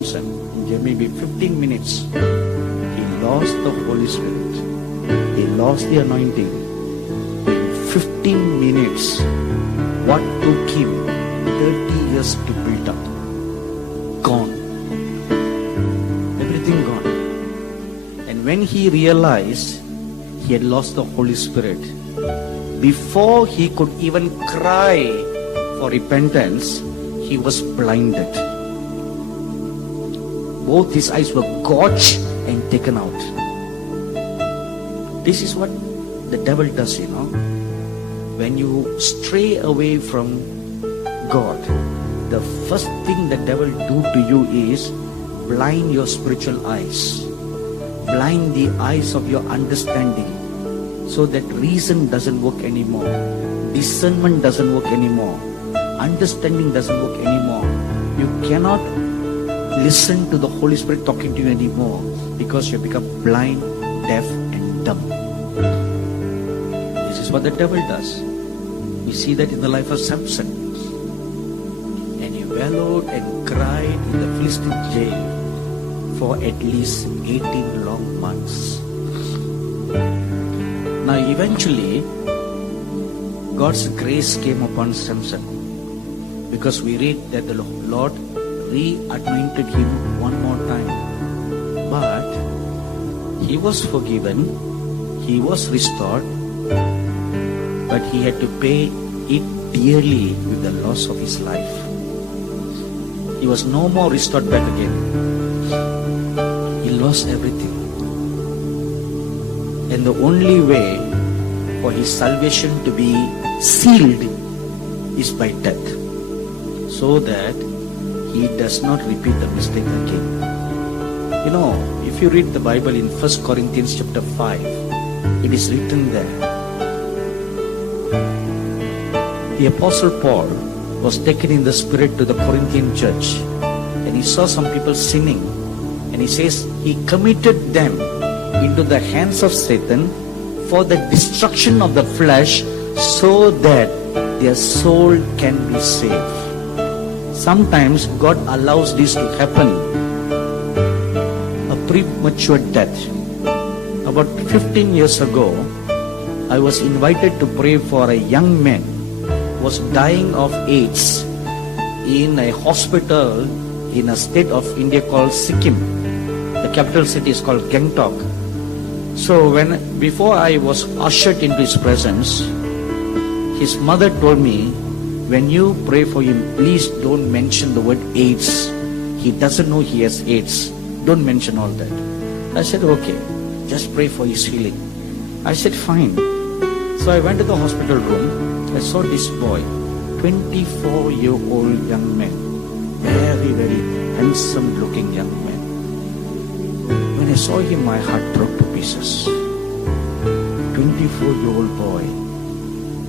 in maybe 15 minutes, he lost the Holy Spirit. He lost the anointing. In 15 minutes, what took him 30 years to build up, gone. Everything gone. And when he realized he had lost the Holy Spirit, before he could even cry for repentance, he was blinded. Both his eyes were gouged and taken out. This is what the devil does, When you stray away from God, the first thing the devil do to you is blind your spiritual eyes. Blind the eyes of your understanding, so that reason doesn't work anymore. Discernment doesn't work anymore. Understanding doesn't work anymore. You cannot listen to the Holy Spirit talking to you anymore, because you become blind, deaf and dumb. This is what the devil does. We see that in the life of Samson. And he wallowed and cried in the Philistine jail for at least 18 long months. Now eventually, God's grace came upon Samson, because we read that the Lord re-anointed him one more time. But he was forgiven, he was restored, but he had to pay it dearly with the loss of his life. He was no more restored back again. He lost everything. And the only way for his salvation to be sealed is by death, so that he does not repeat the mistake again. If you read the Bible in 1 Corinthians chapter 5, it is written there. The Apostle Paul was taken in the Spirit to the Corinthian church, and he saw some people sinning, and he says he committed them into the hands of Satan for the destruction of the flesh, so that their soul can be saved. Sometimes God allows this to happen, a premature death. About 15 years ago, I was invited to pray for a young man who was dying of AIDS in a hospital in a state of India called Sikkim. The capital city is called Gangtok. So before I was ushered into his presence, his mother told me, when you pray for him, please don't mention the word AIDS. He doesn't know he has AIDS. Don't mention all that. I said, okay, just pray for his healing. I said, fine. So I went to the hospital room. I saw this boy, 24-year-old young man, very, very handsome looking young man. When I saw him, my heart broke to pieces. 24-year-old boy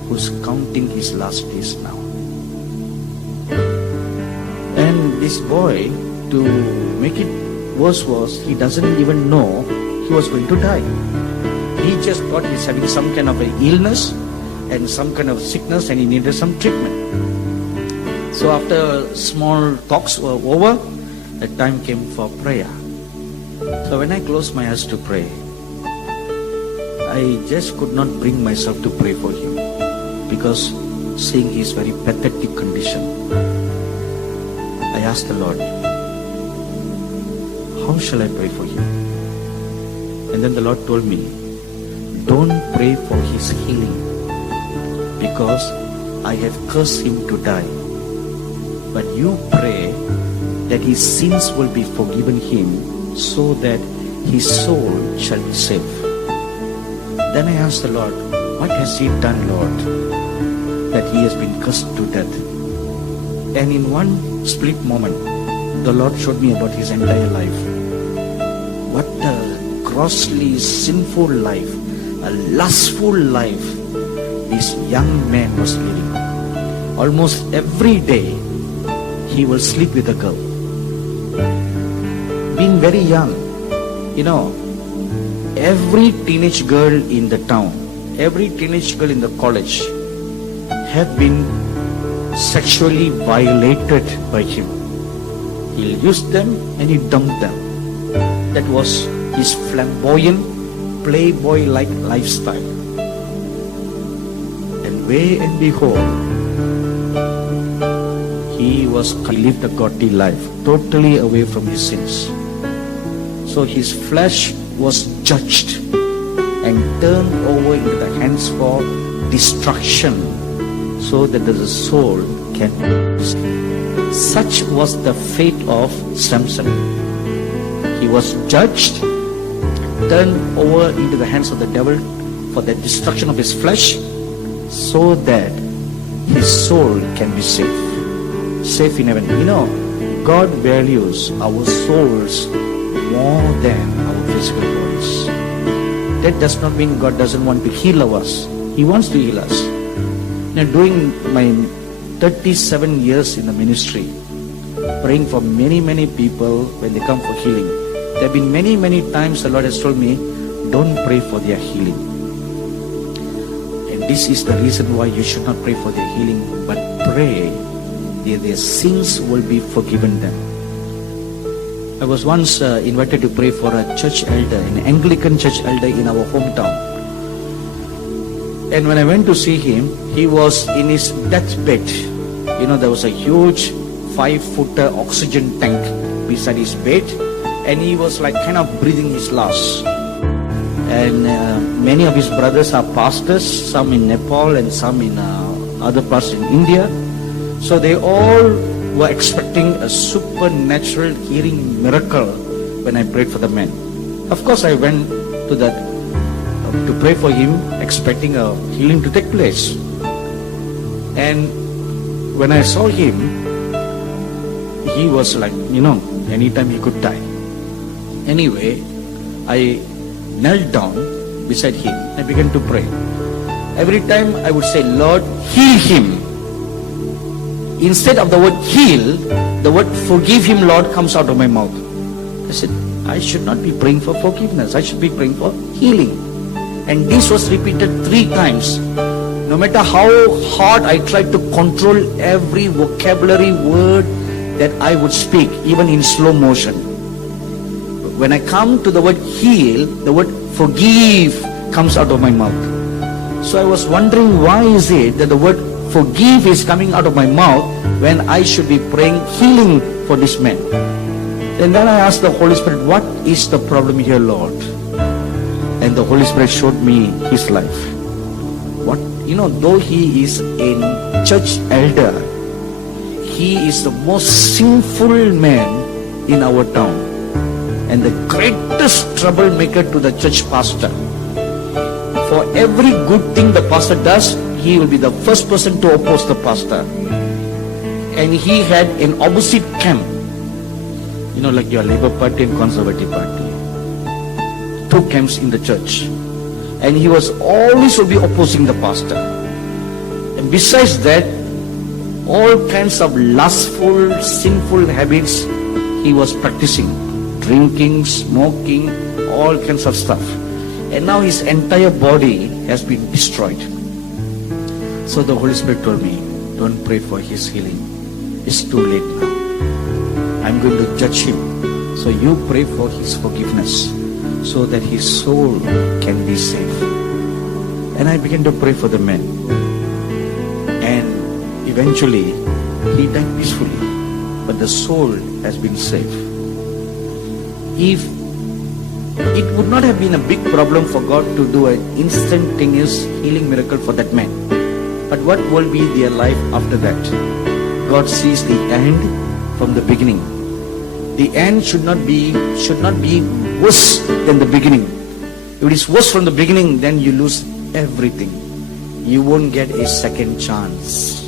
who's counting his last days now. And this boy, to make it worse, he doesn't even know he was going to die. He just thought he's having some kind of an illness and some kind of sickness, and he needed some treatment. So after small talks were over, the time came for prayer. So when I closed my eyes to pray, I just could not bring myself to pray for him, because seeing his very pathetic condition, I asked the Lord, how shall I pray for him? And then the Lord told me, don't pray for his healing, because I have cursed him to die. But you pray that his sins will be forgiven him, so that his soul shall be saved. Then I asked the Lord, what has he done, Lord, that he has been cursed to death? And in one split moment, the Lord showed me about his entire life. What a grossly sinful life, a lustful life this young man was living. Almost every day, he will sleep with a girl. Being very young, every teenage girl in the town, every teenage girl in the college have been sexually violated by him. He'll use them and he dumped them. That was his flamboyant, playboy-like lifestyle. And behold, he lived a godly life, totally away from his sins. So his flesh was judged and turned over into the hands for destruction, so that the soul can be saved. Such was the fate of Samson. He was judged, turned over into the hands of the devil for the destruction of his flesh, so that his soul can be safe. Safe in heaven. God values our souls more than our physical bodies. That does not mean God doesn't want to heal us. He wants to heal us. During my 37 years in the ministry, praying for many people when they come for healing, there have been many times the Lord has told me, don't pray for their healing. And this is the reason why you should not pray for their healing, but pray that their sins will be forgiven them. I was once invited to pray for a church elder, an Anglican church elder in our hometown. And when I went to see him, he was in his deathbed. There was a huge 5-footer oxygen tank beside his bed, and he was like kind of breathing his last. And many of his brothers are pastors, some in Nepal and some in other parts in India. So they all were expecting a supernatural healing miracle when I prayed for the man. Of course, I went to that to pray for him, expecting a healing to take place. And when I saw him, he was like, anytime he could die. Anyway, I knelt down beside him and began to pray. Every time I would say, Lord, heal him. Instead of the word heal, the word forgive him, Lord, comes out of my mouth. I said, I should not be praying for forgiveness. I should be praying for healing. And this was repeated 3 times. No matter how hard I tried to control every vocabulary word that I would speak, even in slow motion. When I come to the word heal, the word forgive comes out of my mouth. So I was wondering, why is it that the word forgive is coming out of my mouth when I should be praying healing for this man? And then I asked the Holy Spirit, what is the problem here, Lord? And the Holy Spirit showed me his life. Though he is a church elder, he is the most sinful man in our town and the greatest troublemaker to the church pastor. For every good thing the pastor does, he will be the first person to oppose the pastor. And he had an opposite camp, like your Labour Party and Conservative Party. 2 camps in the church. And he was always will be opposing the pastor. And besides that, all kinds of lustful, sinful habits he was practicing. Drinking, smoking, all kinds of stuff. And now his entire body has been destroyed. So the Holy Spirit told me, don't pray for his healing. It's too late now. I'm going to judge him. So you pray for his forgiveness, so that his soul can be saved. And I began to pray for the man. And eventually, he died peacefully. But the soul has been saved. If it would not have been a big problem for God to do an instantaneous healing miracle for that man. But what will be their life after that? God sees the end from the beginning. The end should not be worse than the beginning. If it is worse from the beginning, then you lose everything. You won't get a second chance.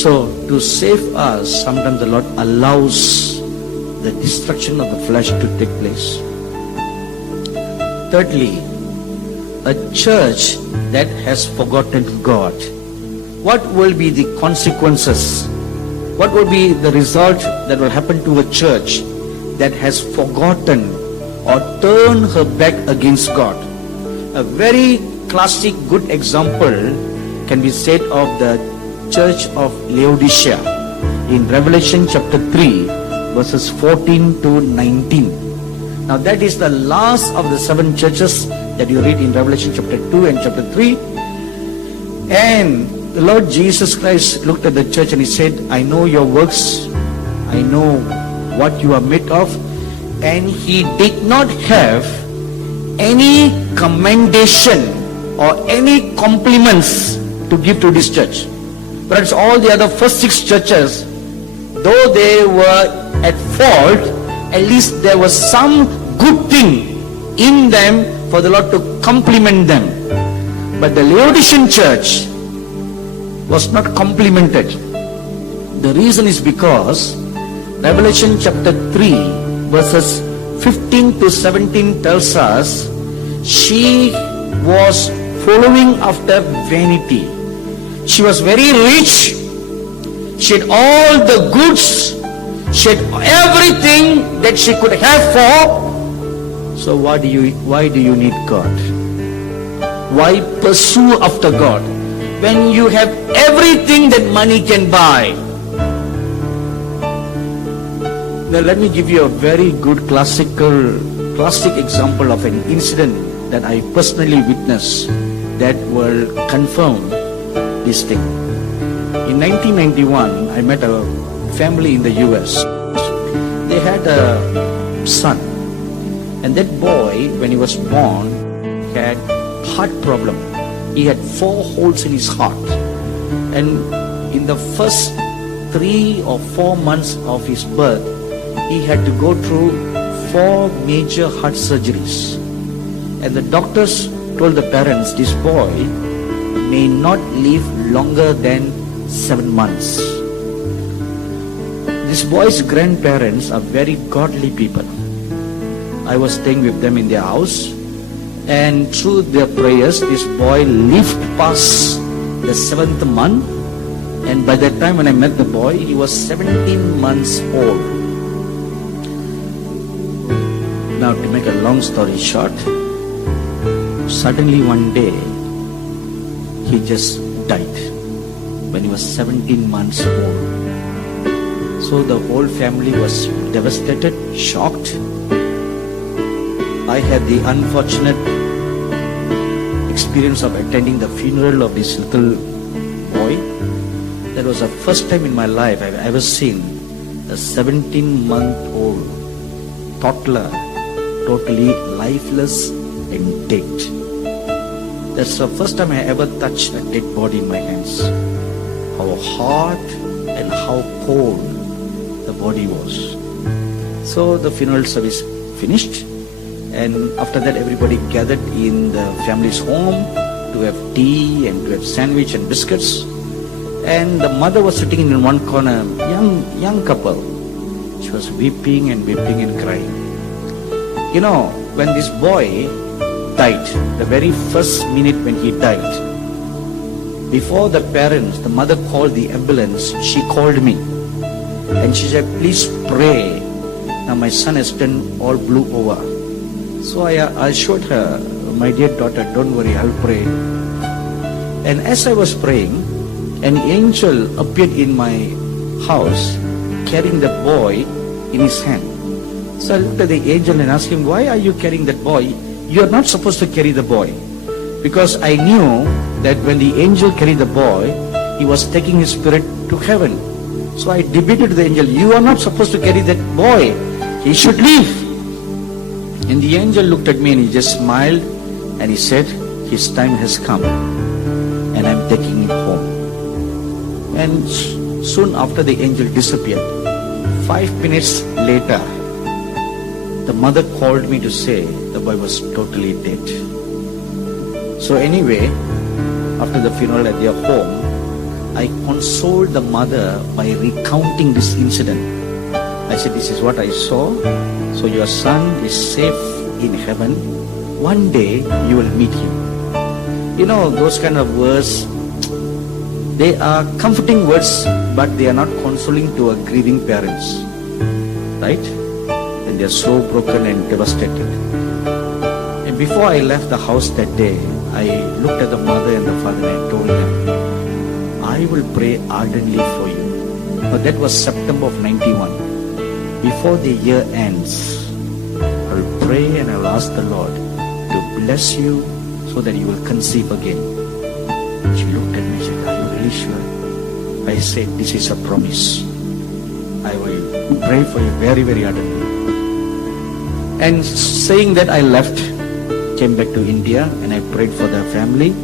So to save us, sometimes the Lord allows the destruction of the flesh to take place. Thirdly, a church that has forgotten God. What will be the consequences? What will be the result that will happen to a church that has forgotten or turned her back against God? A very classic good example can be said of the church of Laodicea. in Revelation chapter 3, verses 14 to 19. Now that is the last of the 7 churches that you read in Revelation chapter 2 and chapter 3. And the Lord Jesus Christ looked at the church and he said, I know your works, I know what you are made of. And he did not have any commendation or any compliments to give to this church. Whereas all the other first 6 churches, though they were at fault, at least there was some good thing in them for the Lord to compliment them. But the Laodicean church was not complimented. The reason is because Revelation chapter 3 verses 15 to 17 tells us she was following after vanity. She was very rich. She had all the goods. She had everything that she could have for. So why do you need God? Why pursue after God when you have everything that money can buy? Now let me give you a very good classic example of an incident that I personally witnessed that will confirm this thing. In 1991, I met a family in the US. They had a son, and that boy, when he was born, had heart problem. He had 4 holes in his heart, and in the first 3 or 4 months of his birth, he had to go through 4 major heart surgeries. And the doctors told the parents, this boy may not live longer than 7 months. This boy's grandparents are very godly people. I was staying with them in their house, and through their prayers, this boy lived past the 7th month, and by that time when I met the boy, he was 17 months old. Now, to make a long story short, suddenly one day, he just died when he was 17 months old. So the whole family was devastated, shocked. I had the unfortunate experience of attending the funeral of this little boy. That was the first time in my life I've ever seen a 17-month-old toddler totally lifeless and dead. That's the first time I ever touched a dead body in my hands. How hard and how cold the body was. So the funeral service finished, and after that everybody gathered in the family's home to have tea and to have sandwich and biscuits. And the mother was sitting in one corner, young couple. She was weeping and crying. You know, when this boy died, the very first minute when he died, before the parents, the mother called the ambulance, she called me. And she said, please pray. Now my son has turned all blue over. So I assured her, my dear daughter, don't worry, I'll pray. And as I was praying, an angel appeared in my house carrying the boy in his hand. So I looked at the angel and asked him, why are you carrying that boy? You are not supposed to carry the boy. Because I knew that when the angel carried the boy, he was taking his spirit to heaven. So I debated the angel, you are not supposed to carry that boy. He should leave. And the angel looked at me and he just smiled and he said, his time has come and I'm taking him home. And soon after the angel disappeared, 5 minutes later, the mother called me to say the boy was totally dead. So anyway, after the funeral at their home, I consoled the mother by recounting this incident. I said, this is what I saw. So your son is safe in heaven. One day you will meet him. You know, those kind of words, they are comforting words, but they are not consoling to a grieving parents. Right? And they are so broken and devastated. And before I left the house that day, I looked at the mother and the father and I told them, I will pray ardently for you. No, that was September of 91. Before the year ends, I'll pray and I'll ask the Lord to bless you so that you will conceive again. She looked at me and said, are you really sure? I said, this is a promise. I will pray for you very, very ardently. And saying that, I left, came back to India, and I prayed for the family.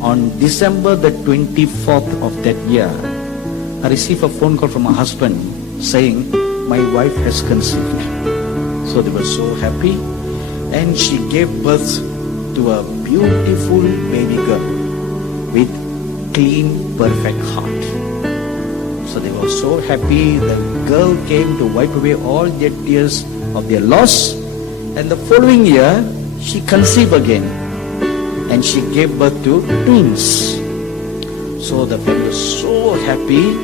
On December the 24th of that year, I received a phone call from my husband saying, my wife has conceived. So they were so happy, and she gave birth to a beautiful baby girl with clean, perfect heart. So they were so happy. The girl came to wipe away all their tears of their loss, and the following year she conceived again, and she gave birth to twins. So the family was so happy.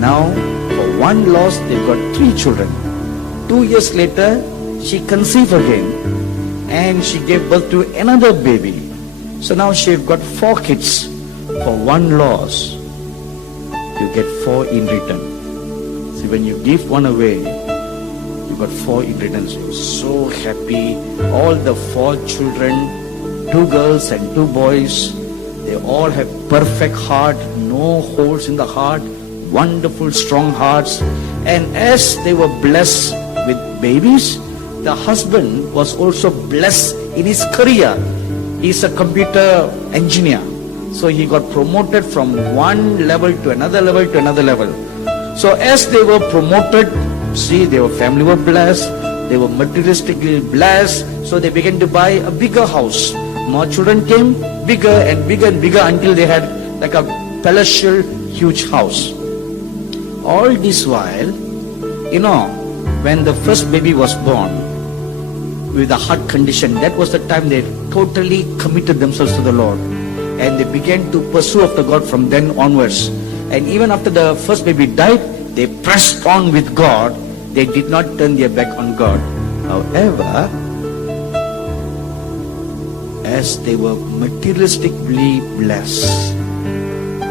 Now for one loss they've got 3 children. 2 years later she conceived again, and she gave birth to another baby. So now she's got 4 kids. For one loss you get 4 in return. See, when you give one away, you got 4 in return. So you're so happy. All the 4 children, 2 girls and 2 boys, they all have perfect heart, no holes in the heart, wonderful strong hearts. And as they were blessed with babies, the husband was also blessed in his career. He's a computer engineer. So he got promoted from one level to another level to another level. So as they were promoted, see, their family were blessed, they were materialistically blessed, so they began to buy a bigger house. More children came, bigger and bigger and bigger, until they had like a palatial, huge house. All this while, when the first baby was born with a heart condition, that was the time they totally committed themselves to the Lord. And they began to pursue after God from then onwards. And even after the first baby died, they pressed on with God. They did not turn their back on God. However, as they were materialistically blessed,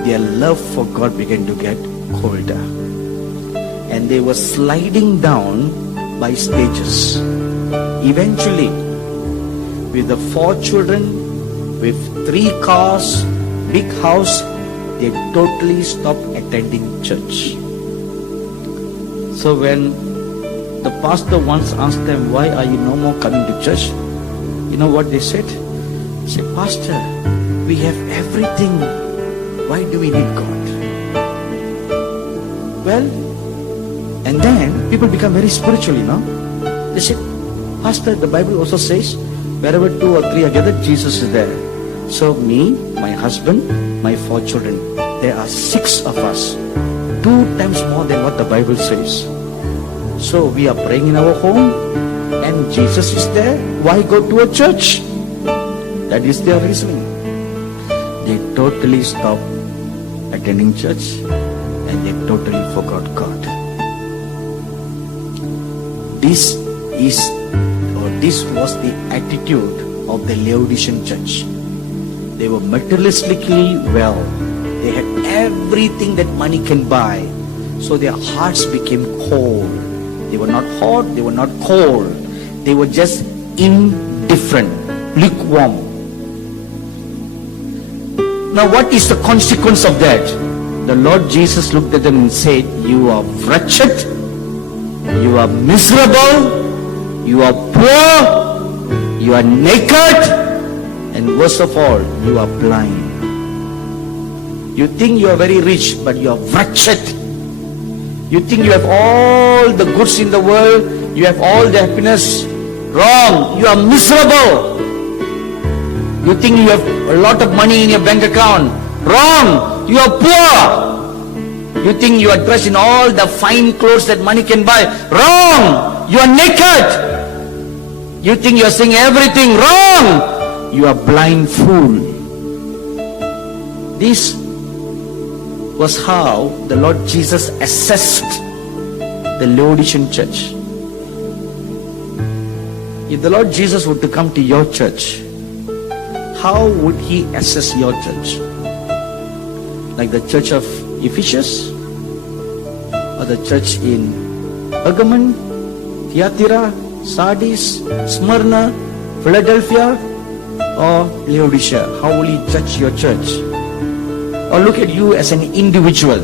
their love for God began to get colder. And they were sliding down by stages. Eventually, with the 4 children, with 3 cars, big house, they totally stopped attending church. So when the pastor once asked them, why are you no more coming to church? You know what they said? They said, Pastor, we have everything. Why do we need God? Well, and then people become very spiritual, They said, Pastor, the Bible also says, wherever 2 or 3 are gathered, Jesus is there. So me, my husband, my 4 children, there are 6 of us. 2 times more than what the Bible says. So we are praying in our home, and Jesus is there. Why go to a church? That is their reasoning. They totally stopped attending church, and they totally forgot God. This was the attitude of the Laodicean church. They were materialistically well. They had everything that money can buy. So their hearts became cold. They were not hot, they were not cold. They were just indifferent, lukewarm. Now what is the consequence of that? The Lord Jesus looked at them and said, you are wretched, you are miserable, you are poor, you are naked, and worst of all, you are blind. You think you are very rich, but you are wretched. You think you have all the goods in the world, you have all the happiness. Wrong, you are miserable. You think you have a lot of money in your bank account. Wrong, you are poor. You think you are dressed in all the fine clothes that money can buy. Wrong, you are naked. You think you are seeing everything. Wrong, you are blind fool. This was how the Lord Jesus assessed the Laodicean church. If the Lord Jesus were to come to your church, how would he assess your church? Like the church of Ephesus? or the church in Pergamon, Thyatira, Sardis, Smyrna, Philadelphia, or Laodicea? How will He judge your church? Or look at you as an individual.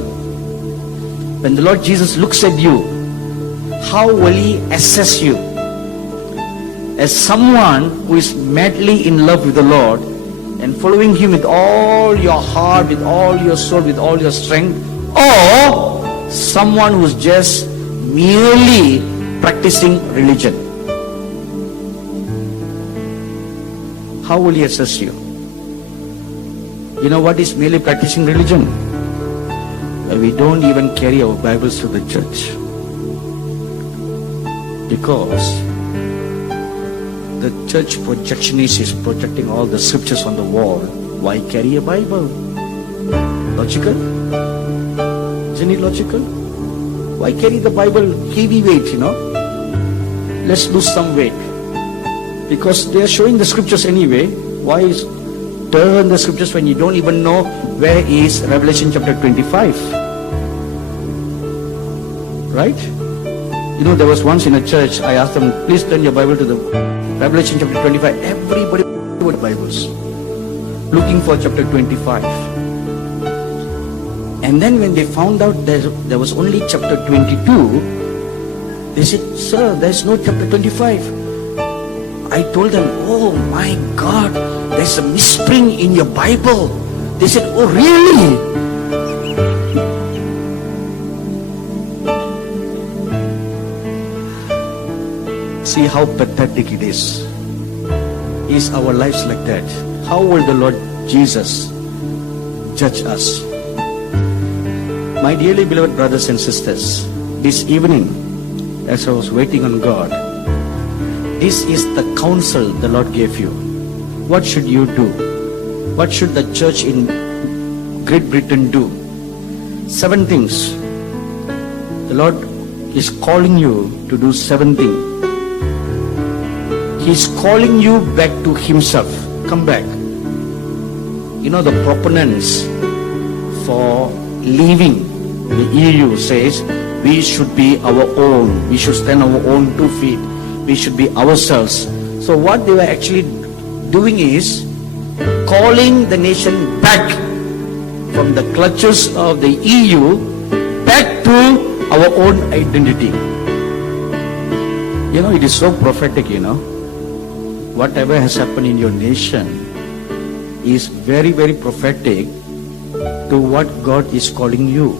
When the Lord Jesus looks at you, how will He assess you? As someone who is madly in love with the Lord and following Him with all your heart, with all your soul, with all your strength, or someone who's just merely practicing religion? How will He assess you? You know what is merely practicing religion? We don't even carry our Bibles to the church, because the church projectionist is projecting all the scriptures on the wall. Why carry a Bible? Logical? Isn't it logical? Why carry the Bible heavy weight, Let's lose some weight. Because they are showing the scriptures anyway. Why turn the scriptures when you don't even know where is Revelation chapter 25? Right? There was once in a church, I asked them, please turn your Bible to the Revelation chapter 25. Everybody with Bibles, looking for chapter 25. And then when they found out there was only chapter 22, they said, sir, there's no chapter 25. I told them, oh my God, there's a misprint in your Bible. They said, oh really? See how pathetic it is. Is our lives like that? How will the Lord Jesus judge us? My dearly beloved brothers and sisters, this evening, as I was waiting on God, this is the counsel the Lord gave you. What should you do? What should the church in Great Britain do? 7 things. The Lord is calling you to do 7 things. He's calling you back to Himself. Come back. The proponents for leaving the EU says we should be our own. We should stand our own 2 feet. We should be ourselves. So what they were actually doing is calling the nation back from the clutches of the EU back to our own identity. It is so prophetic, Whatever has happened in your nation is very, very prophetic to what God is calling you.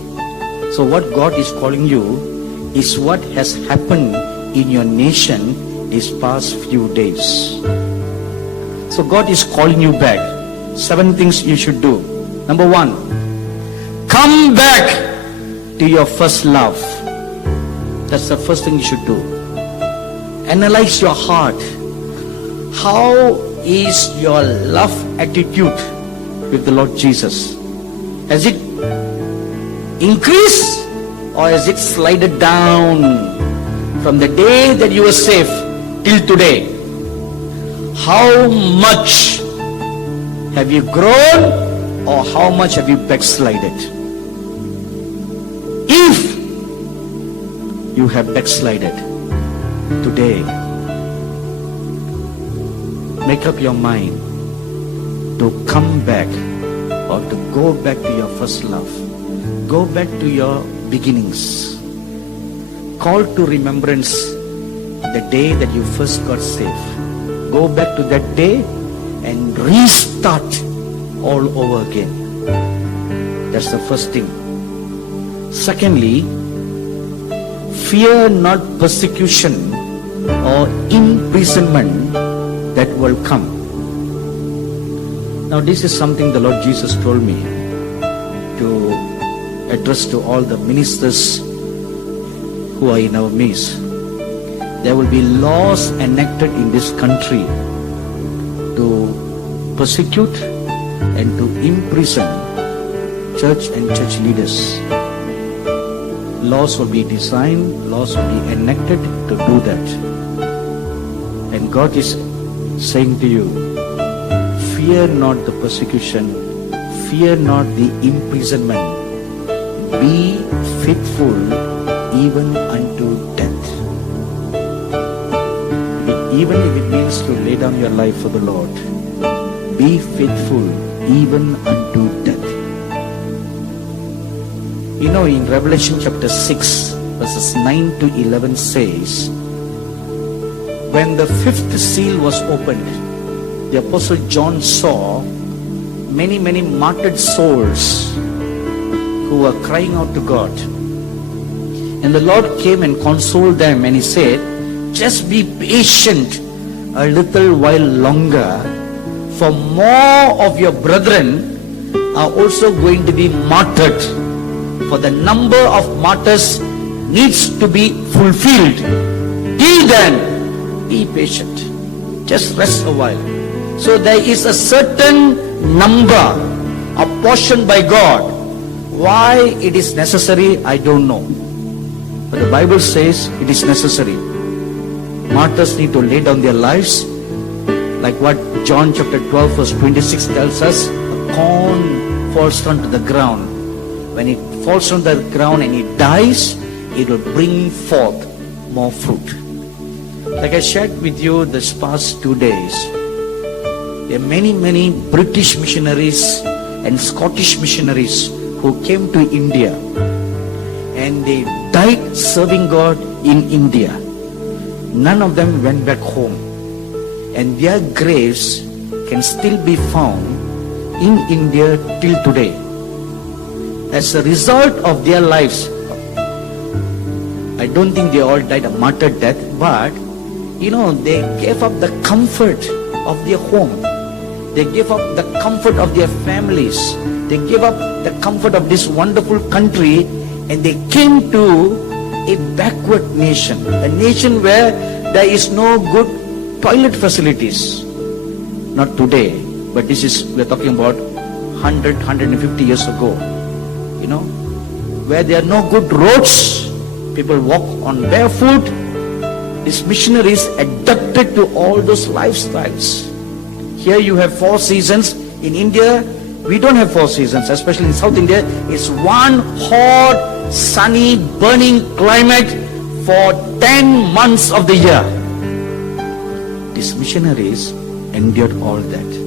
So what God is calling you is what has happened in your nation these past few days. So God is calling you back. 7 things you should do. Number 1, come back to your first love. That's the first thing you should do. Analyze your heart. How is your love attitude with the Lord Jesus? Has it increased or has it slided down from the day that you were saved till today? How much have you grown or how much have you backslided? If you have backslided today, make up your mind to come back or to go back to your first love. Go back to your beginnings. Call to remembrance the day that you first got saved. Go back to that day and restart all over again. That's the first thing. Secondly, fear not persecution or imprisonment that will come. Now this is something the Lord Jesus told me to address to all the ministers who are in our midst. There will be laws enacted in this country to persecute and to imprison church and church leaders. Laws will be designed, laws will be enacted to do that. And God is saying to you, fear not the persecution, fear not the imprisonment. Be faithful even unto death. Even if it means to lay down your life for the Lord, be faithful even unto death. You know, in Revelation chapter 6, verses 9 to 11 says, when the fifth seal was opened, the Apostle John saw many martyred souls who were crying out to God. And the Lord came and consoled them, and He said, just be patient a little while longer, for more of your brethren are also going to be martyred. For the number of martyrs needs to be fulfilled. Till then, be patient. Just rest a while. So there is a certain number apportioned by God. Why it is necessary, I don't know. But the Bible says it is necessary. Martyrs need to lay down their lives, like what John chapter 12 verse 26 tells us. A corn falls onto the ground. When it falls on the ground and it dies, it will bring forth more fruit. Like I shared with you this past 2 days, there are many British missionaries and Scottish missionaries who came to India, and they died serving God in India. None of them went back home, and their graves can still be found in India till today. As a result of their lives, I don't think they all died a martyr death, but they gave up the comfort of their home. They gave up the comfort of their families. They gave up the comfort of this wonderful country, and they came to a backward nation, a nation where there is no good toilet facilities. Not today, but we're talking about 100, 150 years ago. Where there are no good roads, people walk on barefoot. These missionaries adapted to all those lifestyles. Here you have 4 seasons. In India, we don't have 4 seasons, especially in South India. It's one hot, sunny, burning climate for 10 months of the year. These missionaries endured all that.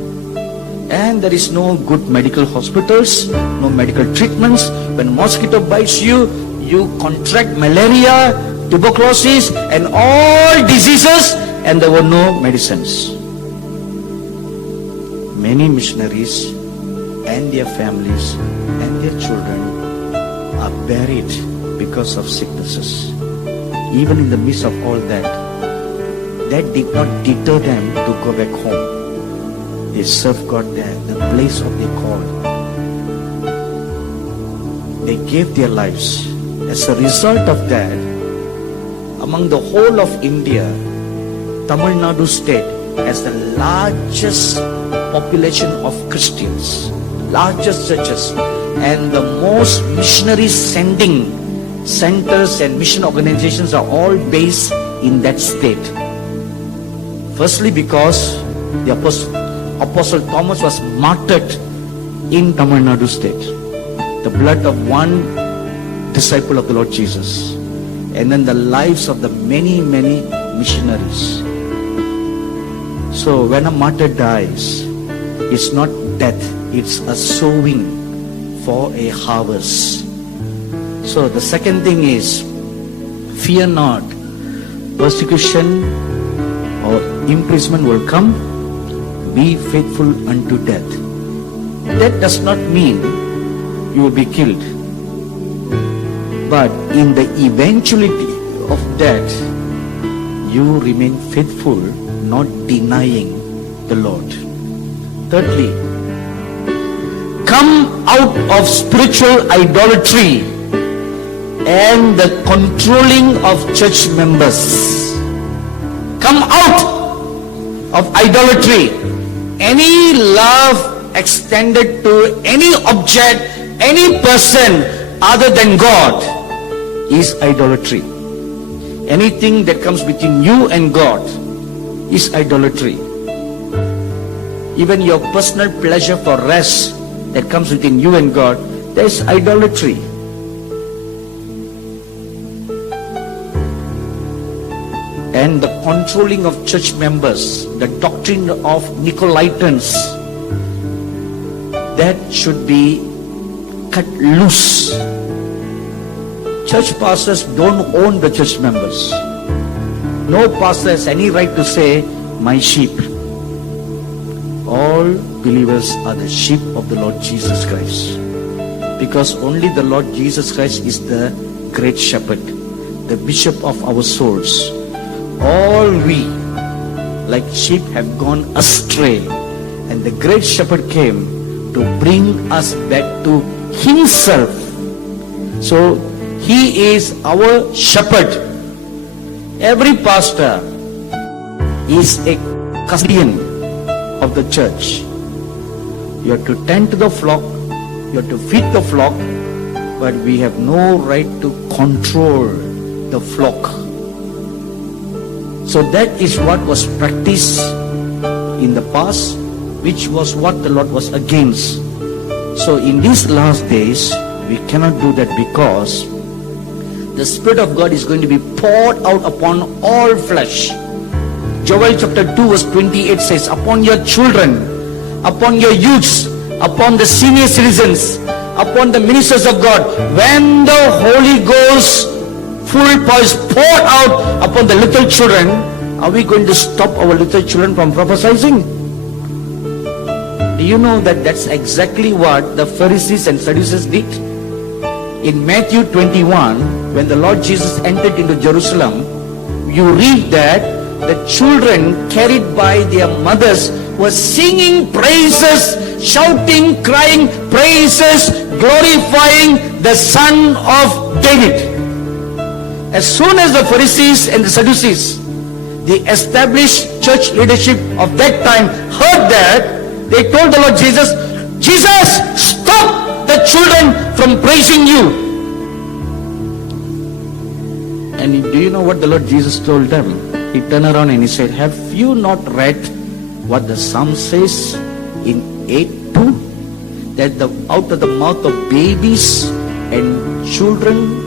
And there is no good medical hospitals, no medical treatments. When mosquito bites you, you contract malaria, tuberculosis, and all diseases, and there were no medicines. Many missionaries and their families and their children are buried because of sicknesses. Even in the midst of all that, that did not deter them to go back home. They served God there, the place of their call. They gave their lives. As a result of that, among the whole of India, Tamil Nadu state has the largest population of Christians, largest churches, and the most missionary sending centers and mission organizations are all based in that state. Firstly, because the Apostle Thomas was martyred in Tamil Nadu state, the blood of one disciple of the Lord Jesus, and then the lives of the many missionaries. So when a martyr dies, it's not death, it's a sowing for a harvest. So the second thing is, fear not, persecution or imprisonment will come, be faithful unto death. That does not mean you will be killed, but in the eventuality of death, you remain faithful, not denying the Lord. Thirdly, come out of spiritual idolatry and the controlling of church members. Come out of idolatry. Any love extended to any object, any person other than God is idolatry. Anything that comes between you and God is idolatry. Even your personal pleasure for rest that comes between you and God, there is idolatry. and the controlling of church members, the doctrine of Nicolaitans, that should be cut loose. Church pastors don't own the church members. No pastor has any right to say, my sheep. All believers are the sheep of the Lord Jesus Christ. Because only the Lord Jesus Christ is the great shepherd, the bishop of our souls. All we, like sheep, have gone astray, and the great shepherd came to bring us back to himself. So he is our shepherd. Every pastor is a custodian of the church. You have to tend to the flock, you have to feed the flock, but we have no right to control the flock. So that is what was practiced in the past, which was what the Lord was against. So in these last days, we cannot do that, because the Spirit of God is going to be poured out upon all flesh. Joel chapter 2 verse 28 says, upon your children, upon your youths, upon the senior citizens, upon the ministers of God, when the Holy Ghost full power is poured out upon the little children, are we going to stop our little children from prophesying? Do you know that that's exactly what the Pharisees and Sadducees did? In Matthew 21, when the Lord Jesus entered into Jerusalem, you read that the children carried by their mothers were singing praises, shouting, crying praises, glorifying the Son of David. As soon as the Pharisees and the Sadducees, the established church leadership of that time, heard that, they told the Lord Jesus, Jesus, stop the children from praising you. And do you know what the Lord Jesus told them? He turned around and he said, have you not read what the Psalm says in 8:2? That out of the mouth of babies and children,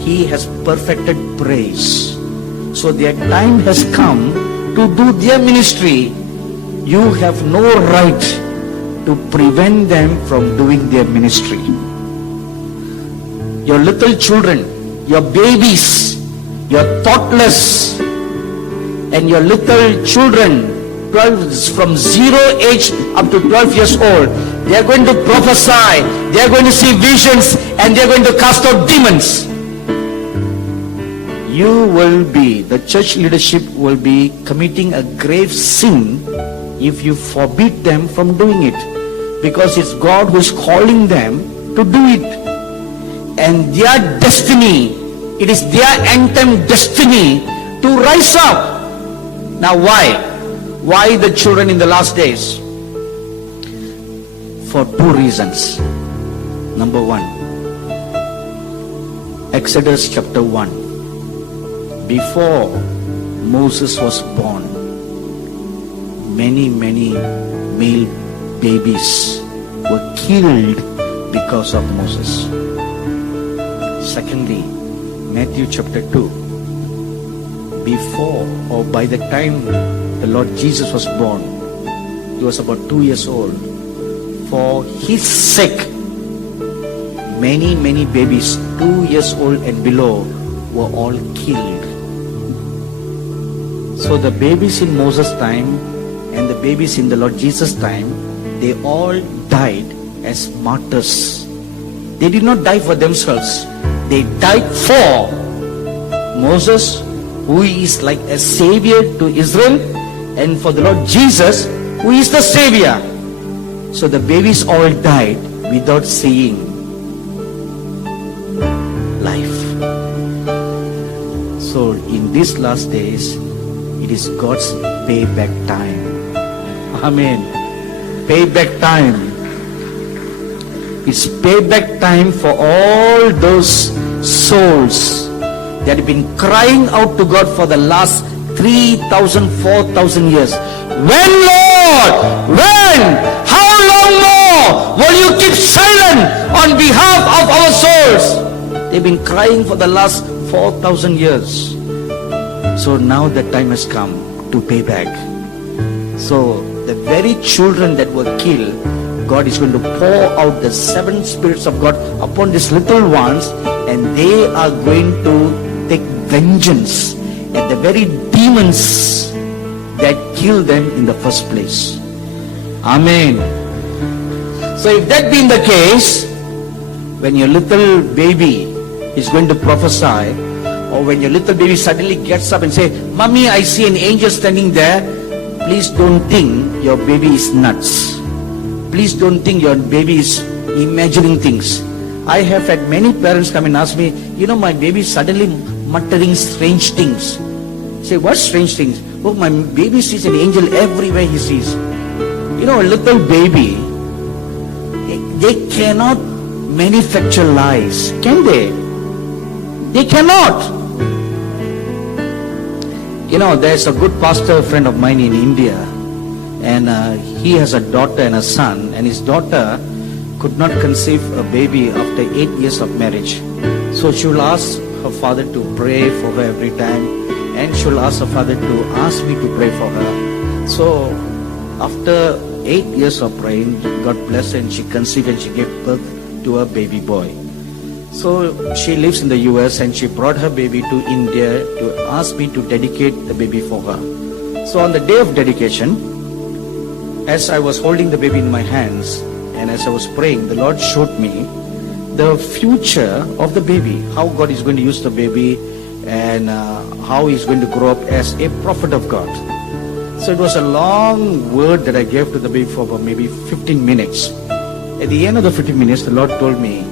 he has perfected praise. So their time has come to do their ministry. You have no right to prevent them from doing their ministry. Your little children, your babies, your thoughtless, and your little children, from 0 age up to 12 years old, they are going to prophesy, they are going to see visions, and they are going to cast out demons. You will be, the church leadership will be committing a grave sin if you forbid them from doing it, because it's God who is calling them to do it. And their destiny, it is their end time destiny to rise up. Now why? Why the children in the last days? For two reasons. Number one, Exodus chapter 1. Before Moses was born, many male babies were killed because of Moses. Secondly, Matthew chapter 2. Before or by the time the Lord Jesus was born, he was about 2 years old. For his sake, many babies 2 years old and below were all killed. So the babies in Moses' time and the babies in the Lord Jesus' time, they all died as martyrs. They did not die for themselves. They died for Moses, who is like a savior to Israel, and for the Lord Jesus, who is the savior. So the babies all died without seeing life. So in these last days, it is God's payback time. Amen. Payback time. It's payback time for all those souls that have been crying out to God for the last 3,000, 4,000 years. When, Lord? When? How long more will you keep silent on behalf of our souls? They've been crying for the last 4,000 years. So now the time has come to pay back. So the very children that were killed, God is going to pour out the 7 spirits of God upon these little ones, and they are going to take vengeance at the very demons that killed them in the first place. Amen. So if that being the case, when your little baby is going to prophesy, or when your little baby suddenly gets up and say, "Mommy, I see an angel standing there," please don't think your baby is nuts. Please don't think your baby is imagining things. I have had many parents come and ask me, my baby is suddenly muttering strange things. Say, what strange things? Oh, my baby sees an angel everywhere he sees. A little baby, they cannot manufacture lies, can they? They cannot. There's a good pastor friend of mine in India, and he has a daughter and a son, and his daughter could not conceive a baby after 8 years of marriage. So she will ask her father to pray for her every time, and she will ask her father to ask me to pray for her. So after 8 years of praying, God blessed her, and she conceived and she gave birth to a baby boy. So she lives in the US, and she brought her baby to India to ask me to dedicate the baby for her. So on the day of dedication, as I was holding the baby in my hands and as I was praying, the Lord showed me the future of the baby, how God is going to use the baby, and how he's going to grow up as a prophet of God. So it was a long word that I gave to the baby for about maybe 15 minutes. At the end of the 15 minutes, the Lord told me,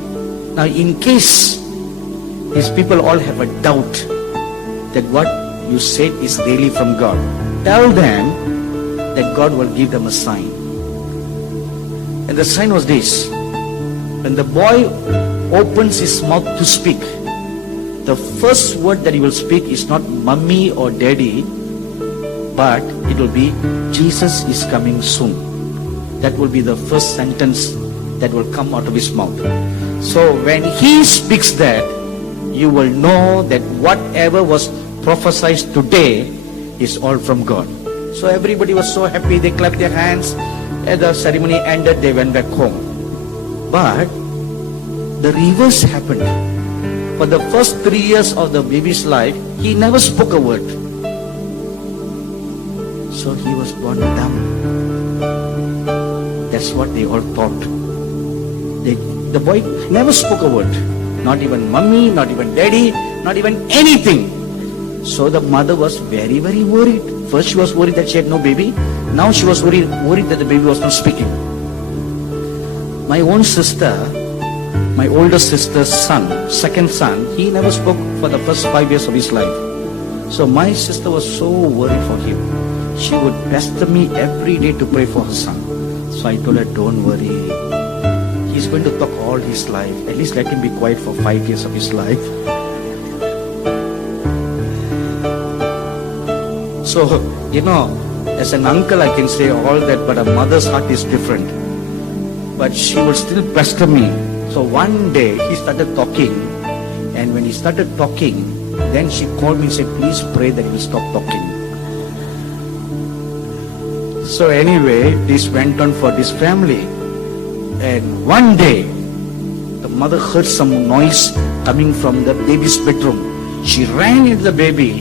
now in case these people all have a doubt that what you said is really from God, tell them that God will give them a sign. And the sign was this: when the boy opens his mouth to speak, the first word that he will speak is not mommy or daddy, but it will be Jesus is coming soon. That will be the first sentence that will come out of his mouth. So when he speaks that, you will know that whatever was prophesied today is all from God. So everybody was so happy, they clapped their hands. As the ceremony ended, they went back home. But the reverse happened. For the first 3 years of the baby's life, he never spoke a word. So he was born dumb. That's what they all thought. The boy never spoke a word. Not even mommy, not even daddy, not even anything. So the mother was very, very worried. First she was worried that she had no baby. Now she was worried that the baby was not speaking. My own sister, my older sister's son, second son, he never spoke for the first 5 years of his life. So my sister was so worried for him. She would pester me every day to pray for her son. So I told her, don't worry. He's going to talk all his life. At least let him be quiet for 5 years of his life. So, as an uncle I can say all that, but a mother's heart is different. But she would still pester me. So one day he started talking, and when he started talking, then she called me and said, please pray that he will stop talking. So anyway, this went on for this family. And one day, the mother heard some noise coming from the baby's bedroom. She ran into the baby,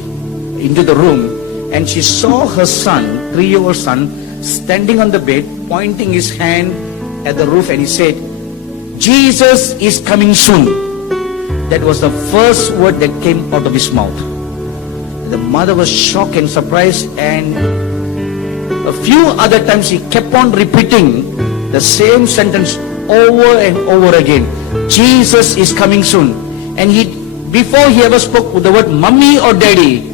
into the room, and she saw her son, 3-year-old son, standing on the bed, pointing his hand at the roof, and he said, Jesus is coming soon. That was the first word that came out of his mouth. The mother was shocked and surprised, and a few other times he kept on repeating the same sentence over and over again. Jesus is coming soon. And before he ever spoke the word mommy or daddy,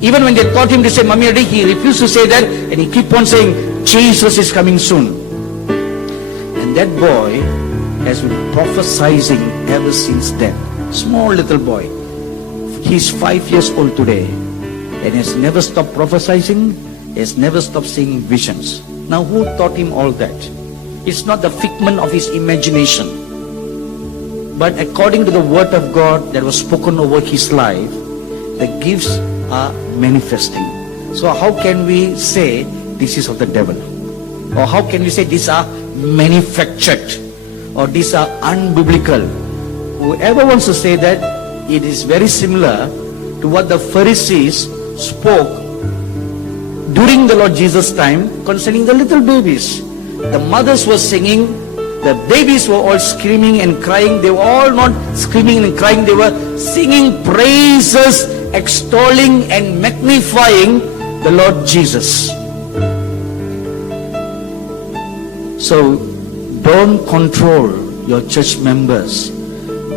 even when they taught him to say mommy or daddy, he refused to say that, and he kept on saying, Jesus is coming soon. And that boy has been prophesying ever since then. Small little boy. He's 5 years old today, and has never stopped prophesying, has never stopped seeing visions. Now who taught him all that? It's not the figment of his imagination, but according to the word of God that was spoken over his life, the gifts are manifesting. So how can we say this is of the devil? Or how can we say these are manufactured? Or these are unbiblical? Whoever wants to say that, it is very similar to what the Pharisees spoke during the Lord Jesus' time concerning the little babies. The mothers were singing, the babies were all screaming and crying. They were all not screaming and crying, they were singing praises, extolling and magnifying the Lord Jesus. So don't control your church members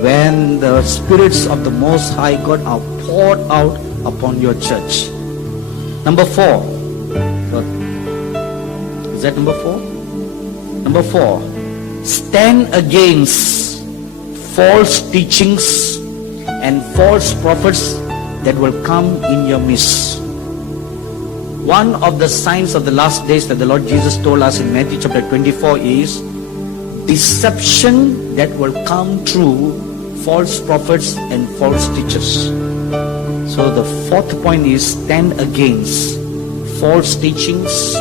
when the spirits of the Most High God are poured out upon your church. Number 4. Is that number 4? Number 4. Stand against false teachings and false prophets that will come in your midst. One of the signs of the last days that the Lord Jesus told us in Matthew chapter 24 is deception that will come through false prophets and false teachers. So the 4th point is stand against false teachings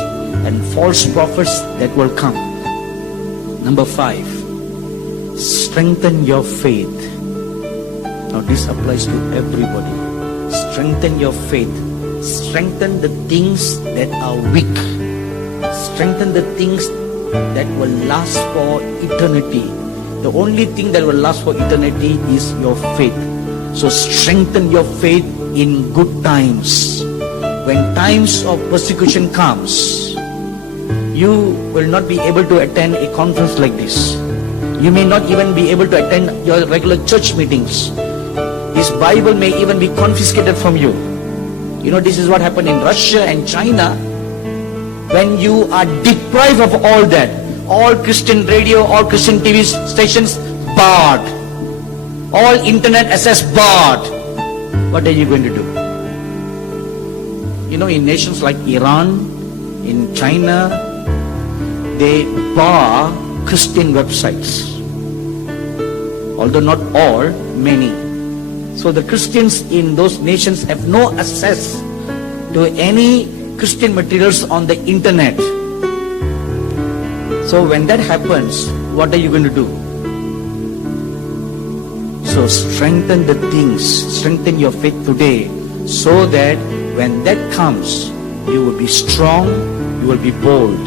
and false prophets that will come. Number 5, strengthen your faith. Now this applies to everybody. Strengthen your faith. Strengthen the things that are weak. Strengthen the things that will last for eternity. The only thing that will last for eternity is your faith. So strengthen your faith in good times. When times of persecution comes, you will not be able to attend a conference like this. You may not even be able to attend your regular church meetings. This Bible may even be confiscated from you. You know, this is what happened in Russia and China. When you are deprived of all that, all Christian radio, all Christian TV stations barred, all internet access barred, what are you going to do? You know, in nations like Iran, in China, they bar Christian websites. Although not all, many. So the Christians in those nations have no access to any Christian materials on the internet. So when that happens, what are you going to do? So strengthen the things, strengthen your faith today, so that when that comes, you will be strong, you will be bold.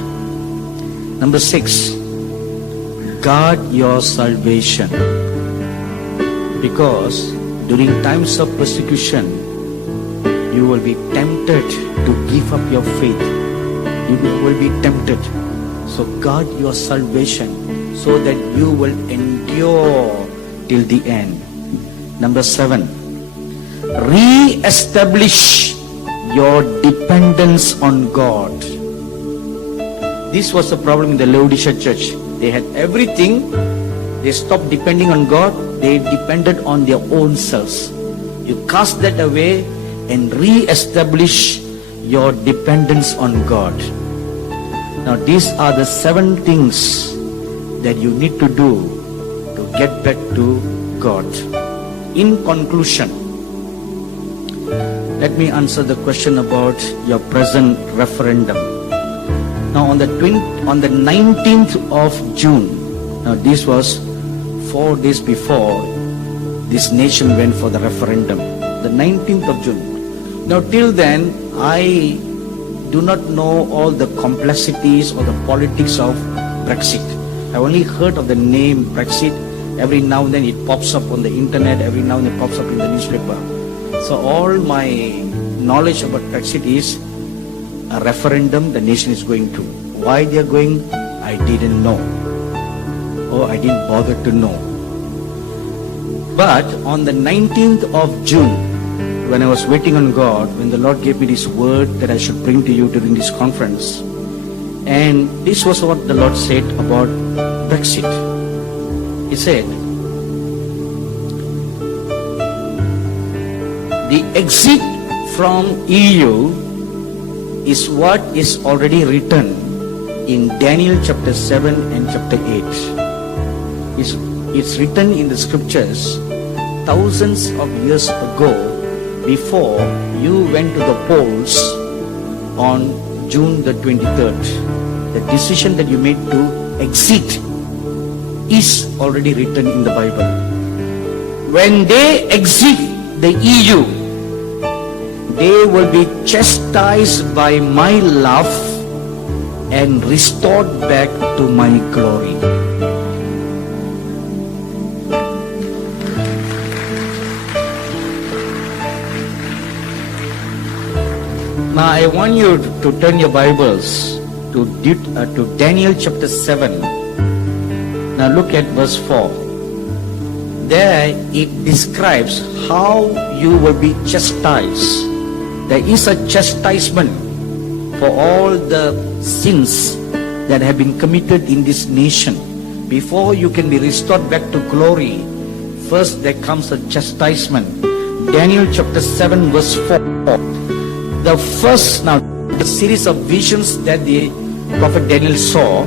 Number 6, guard your salvation. Because during times of persecution, you will be tempted to give up your faith. You will be tempted. So guard your salvation so that you will endure till the end. Number 7, re-establish your dependence on God. This was the problem in the Laodicea church. They had everything. They stopped depending on God. They depended on their own selves. You cast that away and re-establish your dependence on God. Now these are the 7 things that you need to do to get back to God. In conclusion, let me answer the question about your present referendum. Now on the 19th of June, now this was 4 days before this nation went for the referendum, the 19th of June. Now till then, I do not know all the complexities or the politics of Brexit. I only heard of the name Brexit. Every now and then it pops up on the internet, every now and then it pops up in the newspaper. So all my knowledge about Brexit is a referendum the nation is going to. Why they are going, I didn't know. Or I didn't bother to know. But on the 19th of June, when I was waiting on God, when the Lord gave me this word that I should bring to you during this conference, and this was what the Lord said about Brexit. He said, the exit from EU is what is already written in Daniel chapter 7 and chapter 8. It's written in the scriptures thousands of years ago before you went to the polls on June the 23rd. The decision that you made to exit is already written in the Bible. When they exit the EU, they will be chastised by my love and restored back to my glory. Now I want you to turn your Bibles to Daniel chapter 7. Now look at verse 4. There it describes how you will be chastised. There is a chastisement for all the sins that have been committed in this nation. Before you can be restored back to glory, first there comes a chastisement. Daniel chapter 7 verse 4. The first, now the series of visions that the prophet Daniel saw,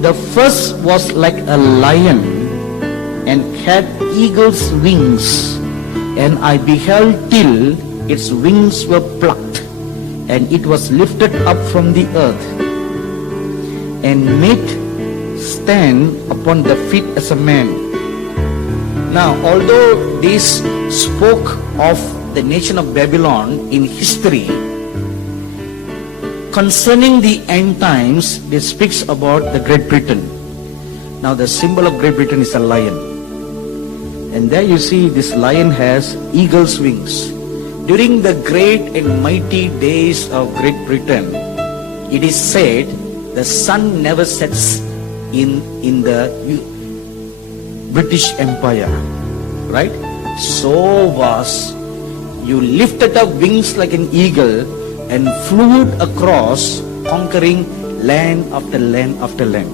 the first was like a lion and had eagle's wings, and I beheld till its wings were plucked, and it was lifted up from the earth and made stand upon the feet as a man. Now, although this spoke of the nation of Babylon in history, concerning the end times, it speaks about the Great Britain. Now, the symbol of Great Britain is a lion. And there you see this lion has eagle's wings. During the great and mighty days of Great Britain, it is said the sun never sets in the British Empire, right? So vast, you lifted up wings like an eagle and flew across, conquering land after land after land.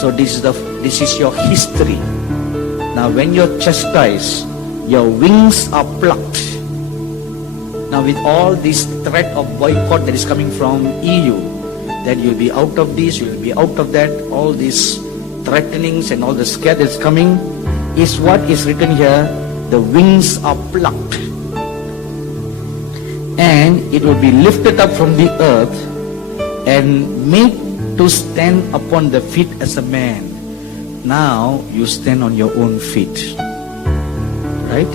So this is your history. Now when you're chastised, your wings are plucked. Now with all this threat of boycott that is coming from EU, that you'll be out of this, you'll be out of that, all these threatenings and all the scare that's coming, is what is written here. The wings are plucked, and it will be lifted up from the earth and made to stand upon the feet as a man. Now you stand on your own feet, right?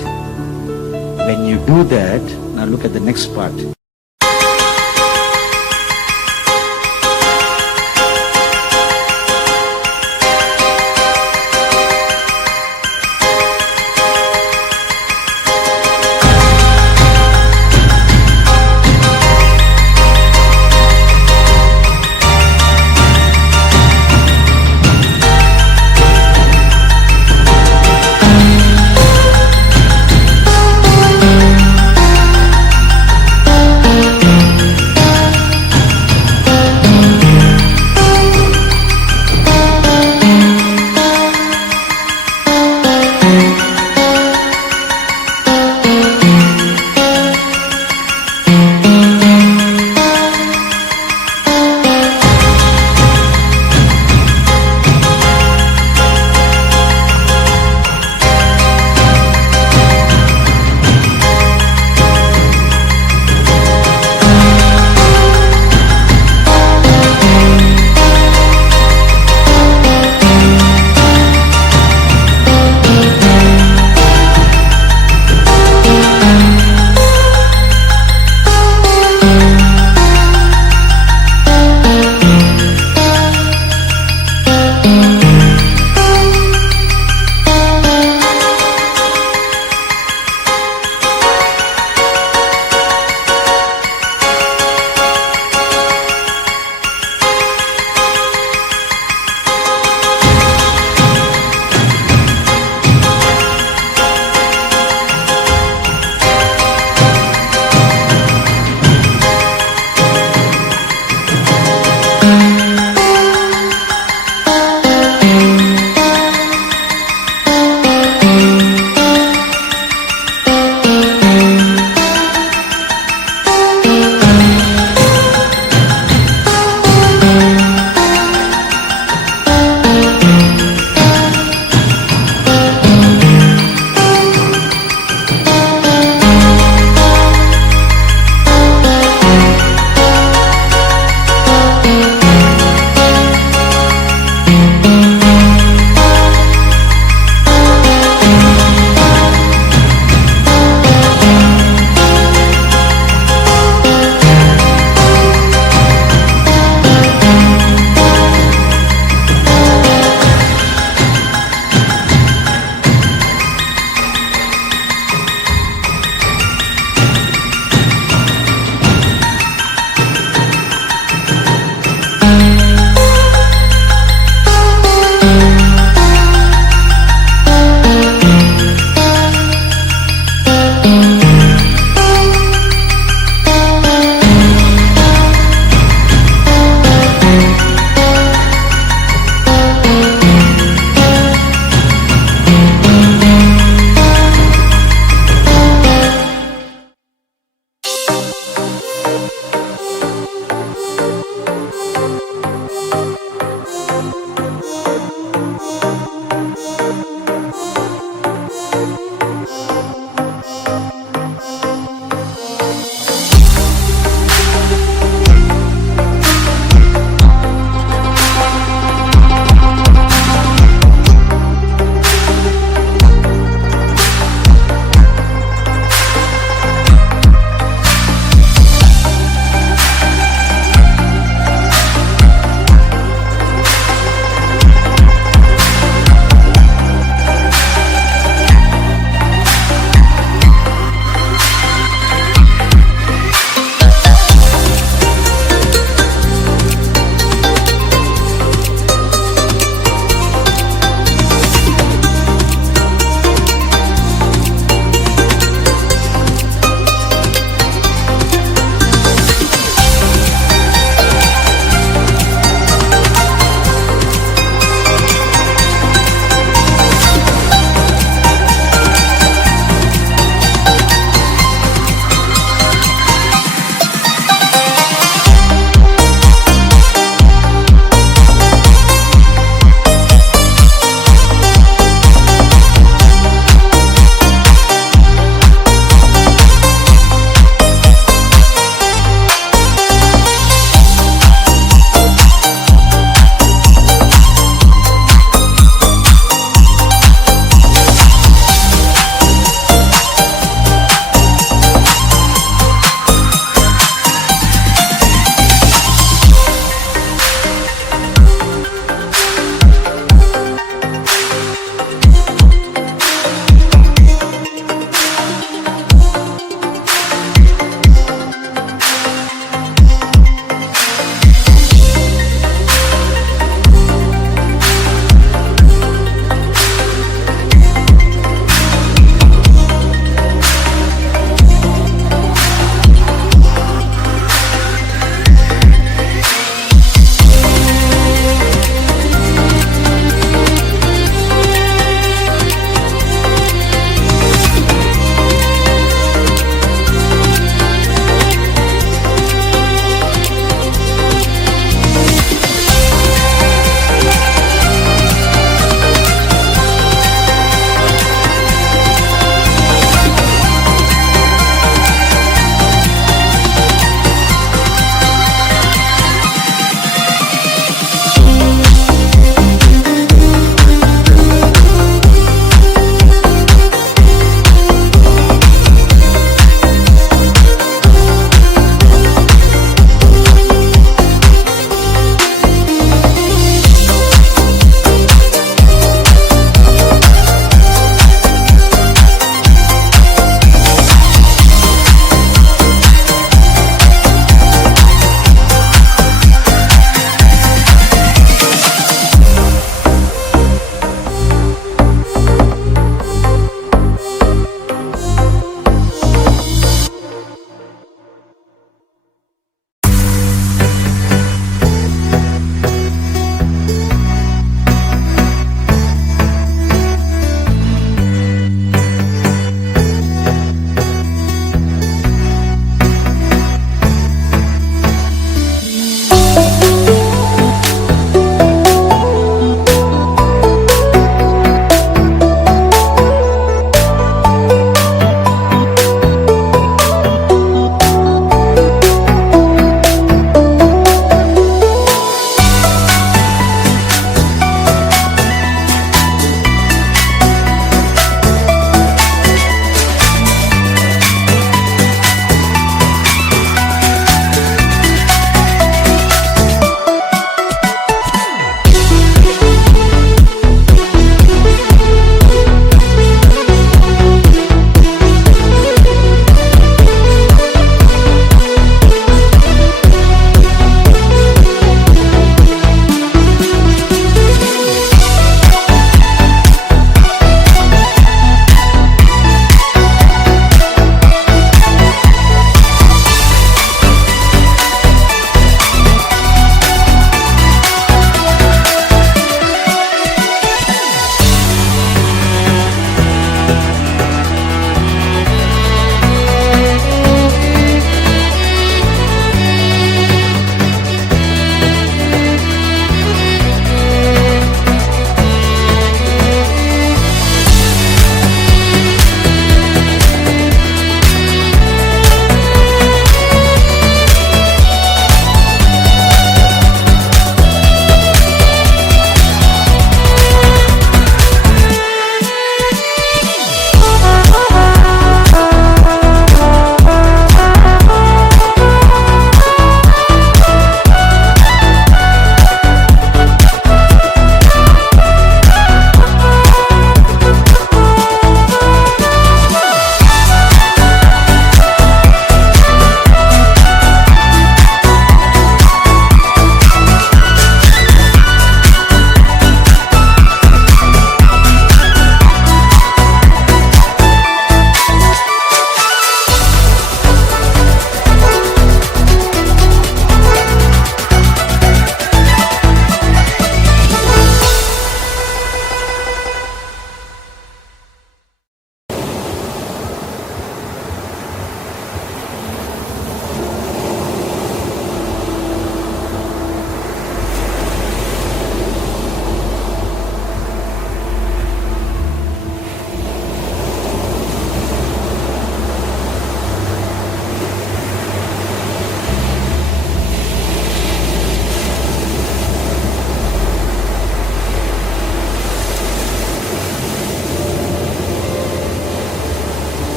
When you do that, now look at the next part.